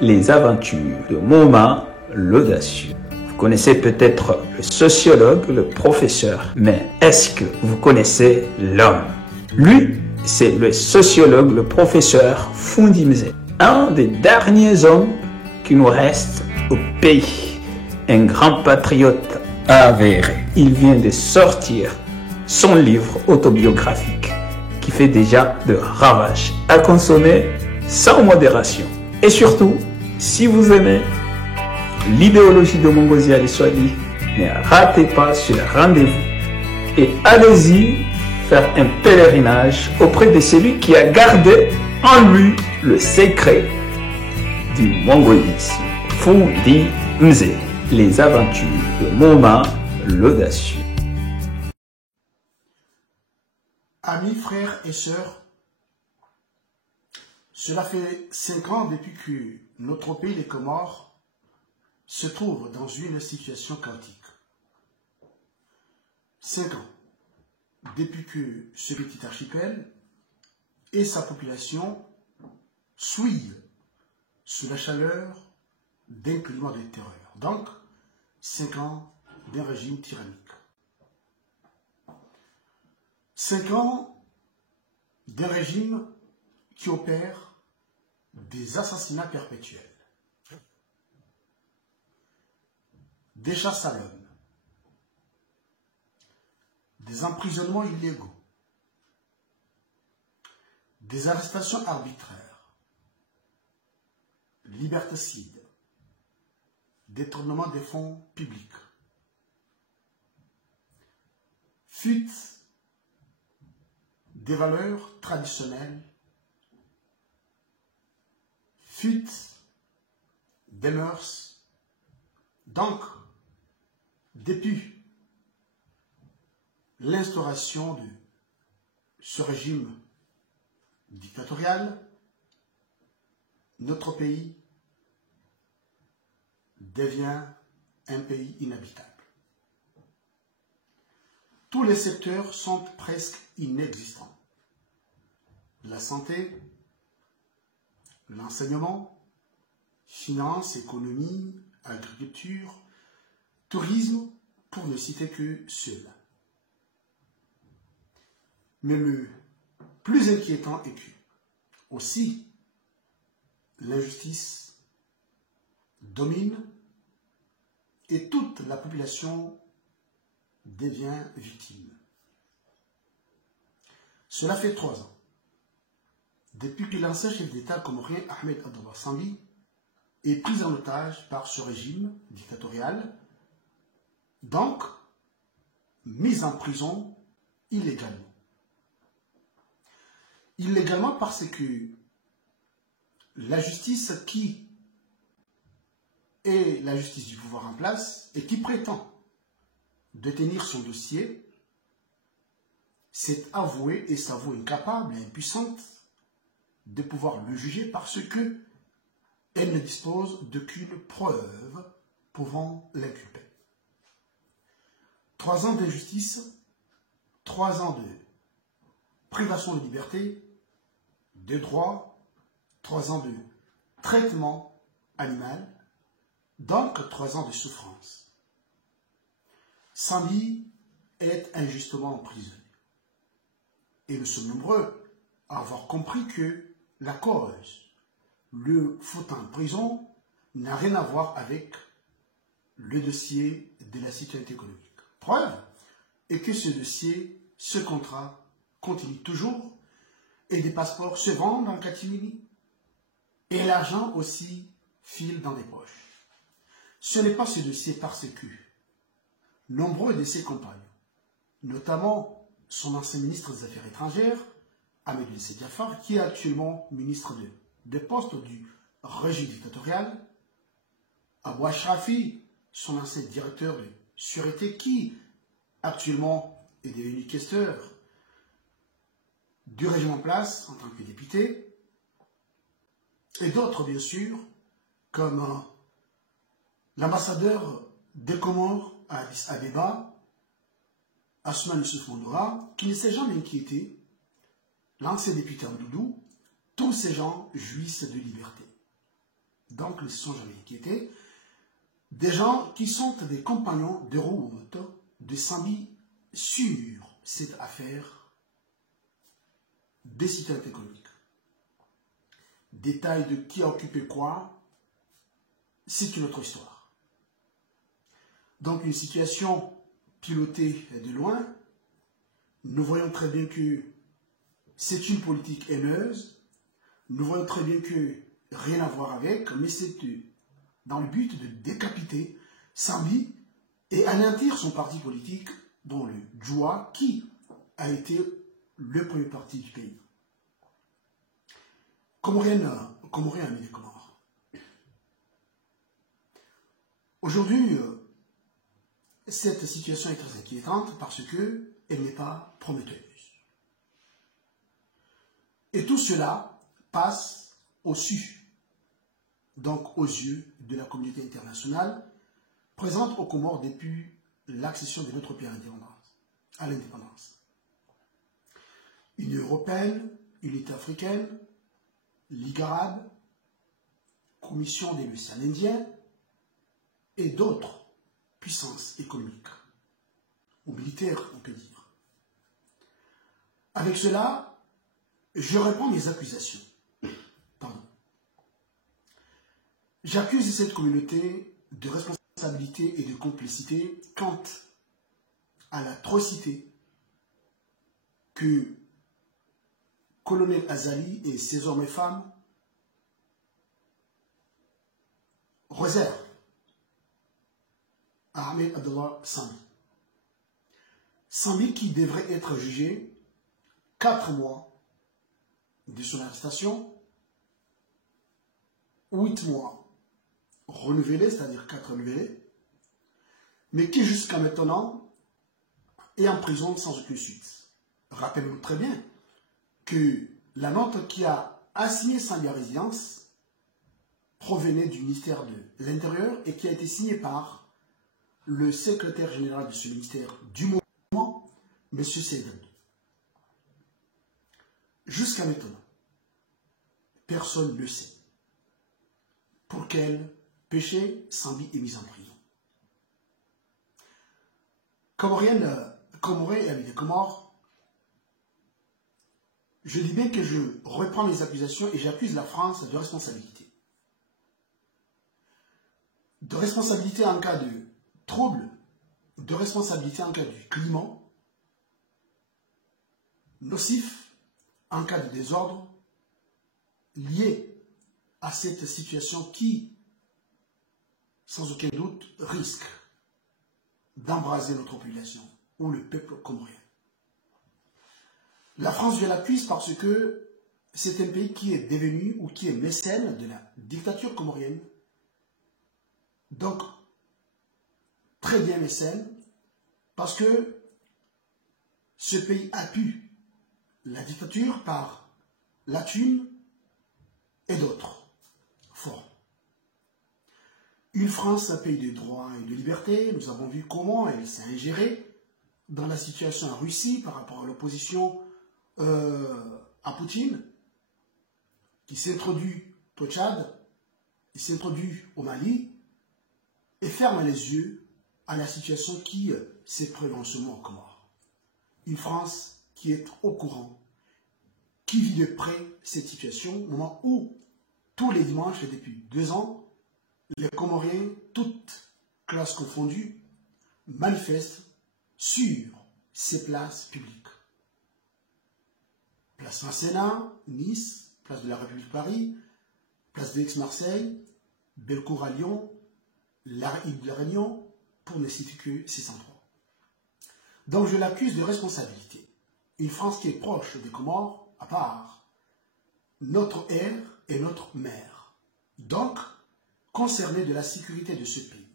Les aventures de Moma l'audacieux. Vous connaissez peut-être le sociologue, le professeur, mais est-ce que vous connaissez l'homme? Lui, c'est le sociologue, le professeur Fundimze, un des derniers hommes qui nous reste au pays. Un grand patriote avéré. Il vient de sortir son livre autobiographique qui fait déjà de ravages, à consommer sans modération. Et surtout, si vous aimez l'idéologie de Mongozi Adeswali, ne ratez pas ce rendez-vous et allez-y faire un pèlerinage auprès de celui qui a gardé en lui le secret du mongolisme. Fundimze, les aventures de Moma l'audacieux. Amis, frères et sœurs, cela fait 5 ans depuis que notre pays, les Comores, se trouve dans une situation chaotique. 5 ans depuis que ce petit archipel et sa population souillent sous la chaleur d'un climat de terreur. Donc, 5 ans d'un régime tyrannique. 5 ans d'un régime qui opère des assassinats perpétuels, des chasses à l'homme, des emprisonnements illégaux, des arrestations arbitraires, liberticides, détournement des fonds publics, fuite des valeurs traditionnelles, fuite des mœurs. Donc, depuis l'instauration de ce régime dictatorial, notre pays devient un pays inhabitable. Tous les secteurs sont presque inexistants. La santé, l'enseignement, finance, économie, agriculture, tourisme, pour ne citer que ceux-là. Mais le plus inquiétant est que, aussi, l'injustice domine et toute la population devient victime. Cela fait 3 ans, depuis que l'ancien chef d'État comorien Ahmed Abdallah Sambi est pris en otage par ce régime dictatorial, donc mis en prison illégalement. Illégalement parce que la justice qui est la justice du pouvoir en place et qui prétend détenir son dossier s'est avouée et s'avoue incapable et impuissante de pouvoir le juger parce que elle ne dispose d'aucune preuve pouvant l'inculper. 3 ans d'injustice, 3 ans de privation de liberté, de droits, 3 ans de traitement animal, donc 3 ans de souffrance. Sambi est injustement emprisonné. Et nous sommes nombreux à avoir compris que la cause, le foutant en prison, n'a rien à voir avec le dossier de la citoyenneté économique. Preuve est que ce dossier, ce contrat, continue toujours et des passeports se vendent en catimini et l'argent aussi file dans des poches. Ce n'est pas ce dossier parce que nombreux de ses compagnons, notamment son ancien ministre des Affaires étrangères, Ahmed Diafar, qui est actuellement ministre des postes du régime dictatorial, Abou Ashrafi, son ancien directeur de sûreté, qui actuellement est devenu questeur du régime en place en tant que député, et d'autres bien sûr, comme l'ambassadeur des Comores à Addis Abeba, Asman Youssouf Mondoura, qui ne s'est jamais inquiété, l'ancien député Amdoudou, tous ces gens jouissent de liberté. donc ils ne se sont jamais inquiétés, des gens qui sont des compagnons de route de Sambi sur cette affaire des citoyennetés économiques. Détail de qui a occupé quoi, c'est une autre histoire. Donc une situation pilotée de loin, nous voyons très bien que c'est une politique haineuse, nous voyons très bien que rien à voir avec, mais c'est dans le but de décapiter Sambi et anéantir son parti politique, dont le Djoua, qui a été le premier parti du pays. Comorien ami des Comores. Aujourd'hui, cette situation est très inquiétante parce qu'elle n'est pas prometteuse. Et tout cela passe au-dessus, donc aux yeux de la communauté internationale présente aux Comores depuis l'accession de notre pays à l'indépendance. Union européenne, Unité africaine, Ligue arabe, Commission des l'océan Indien et d'autres puissances économiques ou militaires, on peut dire. Avec cela, je réponds mes accusations. Pardon. J'accuse cette communauté de responsabilité et de complicité quant à l'atrocité que colonel Azali et ses hommes et femmes réservent à Ahmed Abdallah Sambi. Sambi qui devrait être jugé 4 mois de son arrestation, 8 mois renouvelés, c'est-à-dire 4 renouvelés, mais qui jusqu'à maintenant est en prison sans aucune suite. Rappelez-vous très bien que la note qui a assigné Sambi à résidence provenait du ministère de l'Intérieur et qui a été signée par le secrétaire général de ce ministère du moment, M. Seydou. Jusqu'à maintenant, personne ne le sait. Pour quel péché Sambi est mis en prison. Comorien et amis des Comores, je dis bien que je reprends mes accusations et j'accuse la France de responsabilité. De responsabilité en cas de trouble, de responsabilité en cas du climat, nocif en cas de désordre, lié à cette situation qui, sans aucun doute, risque d'embraser notre population ou le peuple comorien. La France, je l'accuse parce que c'est un pays qui est devenu ou qui est mécène de la dictature comorienne. Donc, très bien mécène, parce que ce pays appuie la dictature par la thune et d'autres formes. Une France, un pays de droit et de liberté, nous avons vu comment elle s'est ingérée dans la situation en Russie par rapport à l'opposition à Poutine, qui s'introduit au Tchad, qui s'introduit au Mali, et ferme les yeux à la situation qui s'est présentée en ce moment en Comores. Une France qui est au courant, qui vit de près cette situation, au moment où, tous les dimanches et depuis 2 ans, les Comoriens, toutes classes confondues, manifestent sur ces places publiques. Place Masséna, Nice, place de la République Paris, place d'Aix-Marseille, Bellecour à Lyon, l'île de la Réunion, pour ne citer que ces endroits. Donc je l'accuse de responsabilité. Une France qui est proche des Comores, à part notre air et notre mer. Donc, concernée de la sécurité de ce pays.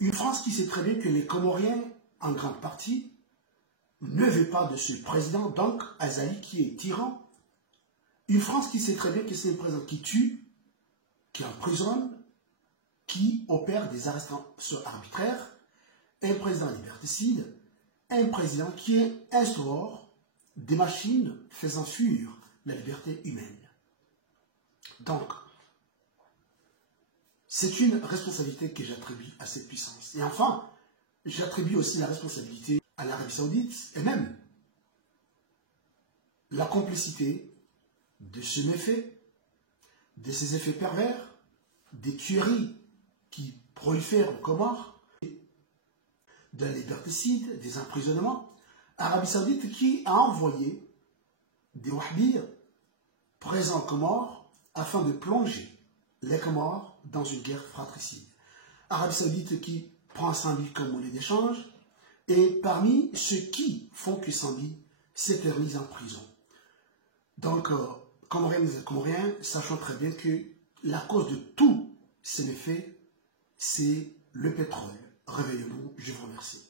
Une France qui sait très bien que les Comoriens, en grande partie, ne veulent pas de ce président, donc Azali qui est tyran. Une France qui sait très bien que c'est un président qui tue, qui emprisonne, qui opère des arrestations arbitraires, un président liberticide, un président qui instaure des machines faisant fuir la liberté humaine. Donc, C'est une responsabilité que j'attribue à cette puissance. Et enfin, j'attribue aussi la responsabilité à l'Arabie Saoudite et même la complicité de ce méfait, de ces effets pervers, des tueries qui prolifèrent au Comores, de la liberticide, des emprisonnements. Arabie Saoudite qui a envoyé des wahhabis présents aux Comores afin de plonger les Comores dans une guerre fratricide. Arabie Saoudite qui prend Saint-Louis comme monnaie d'échange et parmi ceux qui font que Saint-Louis s'éternise en prison. Donc, Comoriennes et Comoriens, sachant très bien que la cause de tous ces méfaits, c'est le pétrole. Réveillons-nous, je vous remercie.